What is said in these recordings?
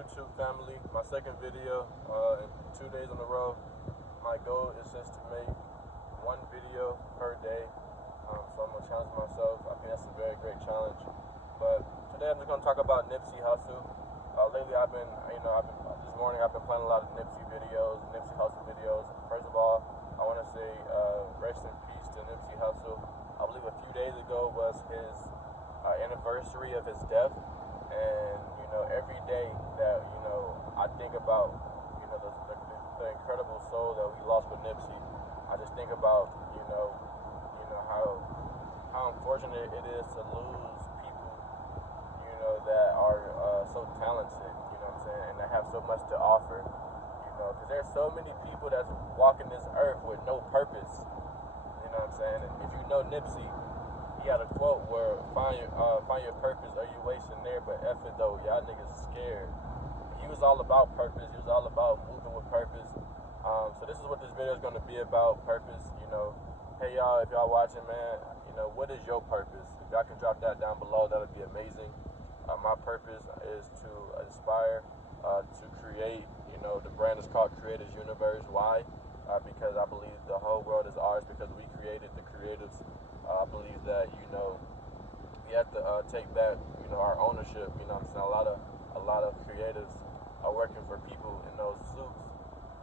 YouTube family? My second video in 2 days in a row. My goal is just to make one video per day. So I'm gonna challenge myself. I think that's a very great challenge. But today I'm just gonna talk about Nipsey Hussle. Lately this morning I've been playing a lot of Nipsey videos, Nipsey Hussle videos. First of all, I want to say rest in peace to Nipsey Hussle. I believe a few days ago was his anniversary of his death. And, every day that, I think about, the incredible soul that we lost with Nipsey, I just think about, how unfortunate it is to lose people, that are so talented, and that have so much to offer, because there's so many people that's walking this earth with no purpose, and if you know Nipsey, he had a quote where find your purpose or you wasting there, but F it though, y'all niggas scared. He was all about purpose. He was all about moving with purpose. So this is what this video is going to be about, purpose. Hey y'all, if y'all watching, man, what is your purpose? If y'all can drop that down below, that would be amazing. My purpose is to inspire, to create. The brand is called Creators Universe. Why? Because I believe the whole world is ours because we created the creatives. I believe that we have to take back our ownership. A lot of creatives are working for people in those suits.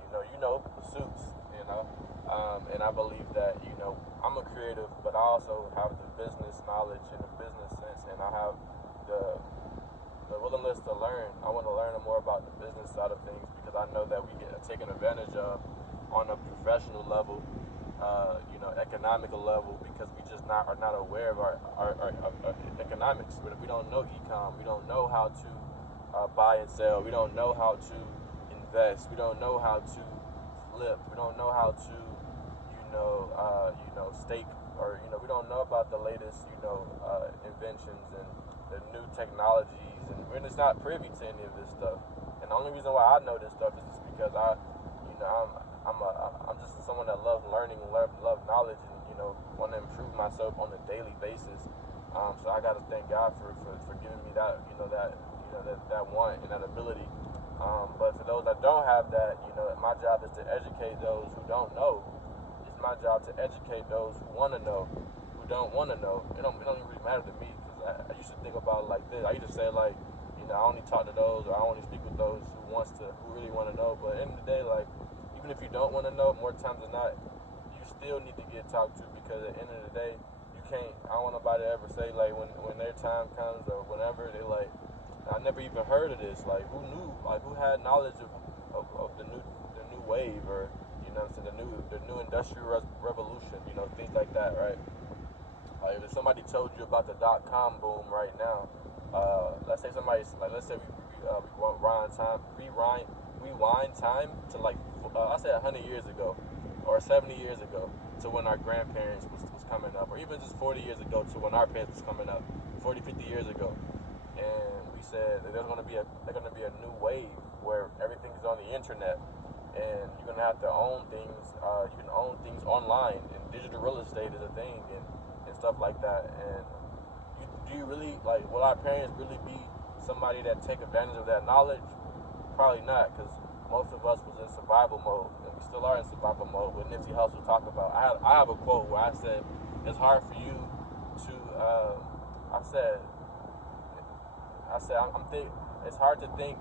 The suits. And I believe that I'm a creative, but I also have the business knowledge and the business sense, and I have the willingness to learn. I want to learn more about the business side of things because I know that we get taken advantage of on a professional level. Economical level because we just are not aware of our economics. We don't know ecom. We don't know how to buy and sell. We don't know how to invest. We don't know how to flip. We don't know how to stake, or we don't know about the latest inventions and the new technologies, and we're just not privy to any of this stuff. And the only reason why I know this stuff is just because I'm just someone that loves learning, love knowledge, and want to improve myself on a daily basis. So I got to thank God for giving me that that want and that ability. But for those that don't have that, my job is to educate those who don't know. It's my job to educate those who want to know, who don't want to know. It don't even really matter to me because I used to think about it like this. I used to say I only talk to those, or I only speak with those who really want to know. But at the end of the day, even if you don't want to know, more times than not, you still need to get talked to because at the end of the day, you can't. I don't want nobody to ever say when their time comes or whenever they I never even heard of this. Who knew? Who had knowledge of the new wave or the new industrial revolution? Things like that, right? If somebody told you about the .com boom right now, let's say we rewind time to I say 100 years ago or 70 years ago to when our grandparents was coming up, or even just 40 years ago to when our parents was coming up, 40, 50 years ago. And we said that there's going to be a new wave where everything is on the internet, and you're going to have to own things. You can own things online, and digital real estate is a thing, and stuff like that. And do you really will our parents really be somebody that take advantage of that knowledge? Probably not, because most of us was in survival mode, and we still are in survival mode. What Nipsey Hussle talk about. I have a quote where I said, "It's hard for you to." It's hard to think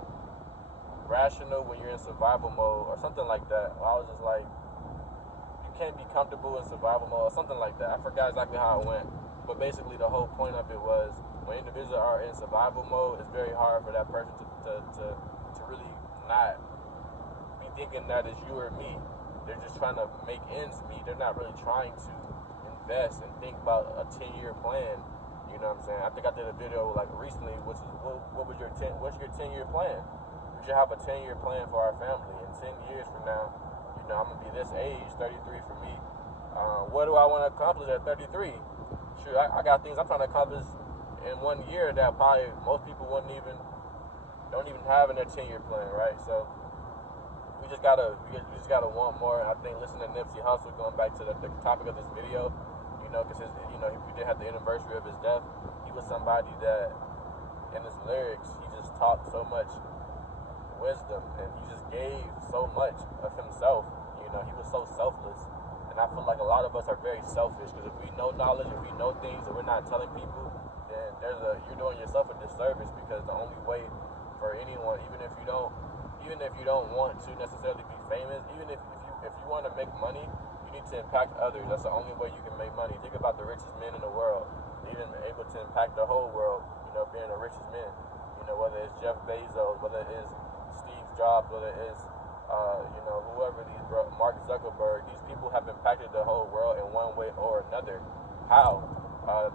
rational when you're in survival mode, or something like that. I was just like, you can't be comfortable in survival mode, or something like that. I forgot exactly how it went, but basically the whole point of it was when individuals are in survival mode, it's very hard for that person to really not be thinking that it's you or me. They're just trying to make ends meet. They're not really trying to invest and think about a 10-year plan. You know what I'm saying? I think I did a video recently, which is what's your 10-year plan? We should have a 10-year plan for our family. And 10 years from now, I'm gonna be this age, 33 for me. What do I want to accomplish at 33? Sure, I got things I'm trying to accomplish in 1 year that probably most people don't even have in their 10-year plan, right? So we just gotta want more. I think listening to Nipsey Hussle, going back to the topic of this video, because we did have the anniversary of his death. He was somebody that, in his lyrics, he just talked so much wisdom, and he just gave so much of himself. You know, he was so selfless. And I feel like a lot of us are very selfish, because if we know knowledge, if we know things and we're not telling people, then you're doing yourself a disservice, because the only way for anyone, even if you don't want to necessarily be famous, even if you want to make money, you need to impact others. That's the only way you can make money. Think about the richest men in the world. They've been able to impact the whole world, you know, being the richest men. You know, whether it's Jeff Bezos, whether it is Steve Jobs, whether it is, you know, whoever Mark Zuckerberg, these people have impacted the whole world in one way or another. How?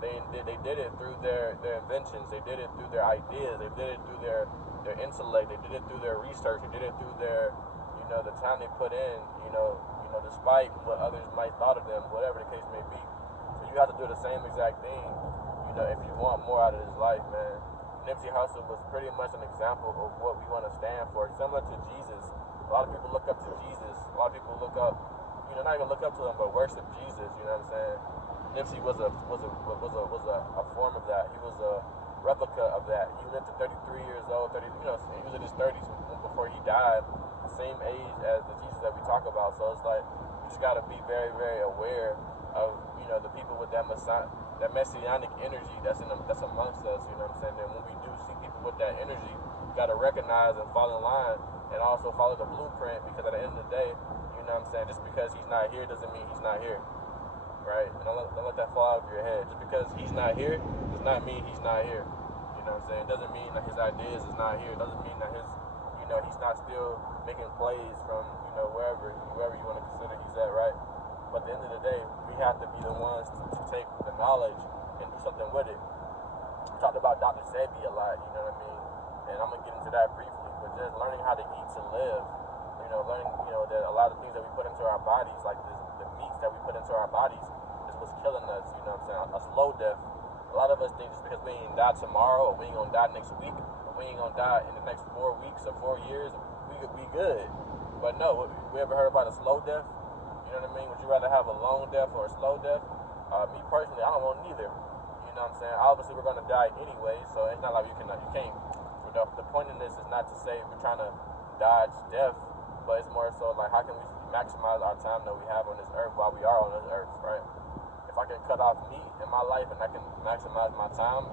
They did it through their inventions. They did it through their ideas. They did it through their intellect. They did it through their research. They did it through their, you know, the time they put in. You know, despite what others might thought of them, whatever the case may be. So you have to do the same exact thing, you know, if you want more out of this life, man. Nipsey Hussle was pretty much an example of what we want to stand for. Similar to Jesus, a lot of people look up to Jesus. A lot of people look up, you know, not even look up to him, but worship Jesus. You know what I'm saying? Nipsey was a form of that. He was a replica of that. He lived to 33 years old. He was in his 30s before he died. The same age as the Jesus that we talk about. So it's like you just gotta be very, very aware of, you know, the people with that messianic energy that's amongst us. You know what I'm saying? And when we do see people with that energy, you gotta recognize and fall in line, and also follow the blueprint, because at the end of the day, you know what I'm saying, just because he's not here doesn't mean he's not here. Right? And don't let that fall out of your head. Just because he's not here does not mean he's not here. You know what I'm saying? It doesn't mean that his ideas is not here. It doesn't mean that he's not still making plays from, you know, wherever you want to consider he's at, right? But at the end of the day, we have to be the ones to take the knowledge and do something with it. We talked about Dr. Sebi a lot, you know what I mean? And I'm going to get into that briefly, but just learning how to eat to live. You know, learning, you know, that a lot of things that we put into our bodies, like the meats that we put into our bodies, is what's killing us, you know what I'm saying? A slow death. A lot of us think just because we ain't die tomorrow, or we ain't gonna die next week, or we ain't gonna die in the next 4 weeks or 4 years, we good. But no, we ever heard about a slow death? You know what I mean? Would you rather have a long death or a slow death? Me personally, I don't want neither. You know what I'm saying? Obviously, we're gonna die anyway, so it's not like you can't. The point in this is not to say we're trying to dodge death, but it's more so like, how can we maximize our time that we have on this earth while we are on this earth, right? If I can cut off meat in my life and I can maximize my time,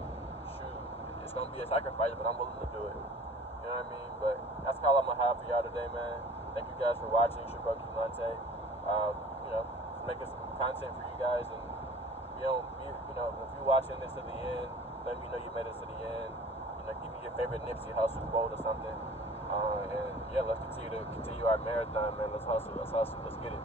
shoot, it's gonna be a sacrifice, but I'm willing to do it. You know what I mean? But that's all I'm gonna have for y'all today, man. Thank you guys for watching. It's your bro Kimante. You know, making some content for you guys, and you know, if you're watching this to the end, let me know you made it to the end. You know, give me your favorite Nipsey Hussle quote or something. And yeah, let's continue our marathon, man. Let's hustle. Let's get it.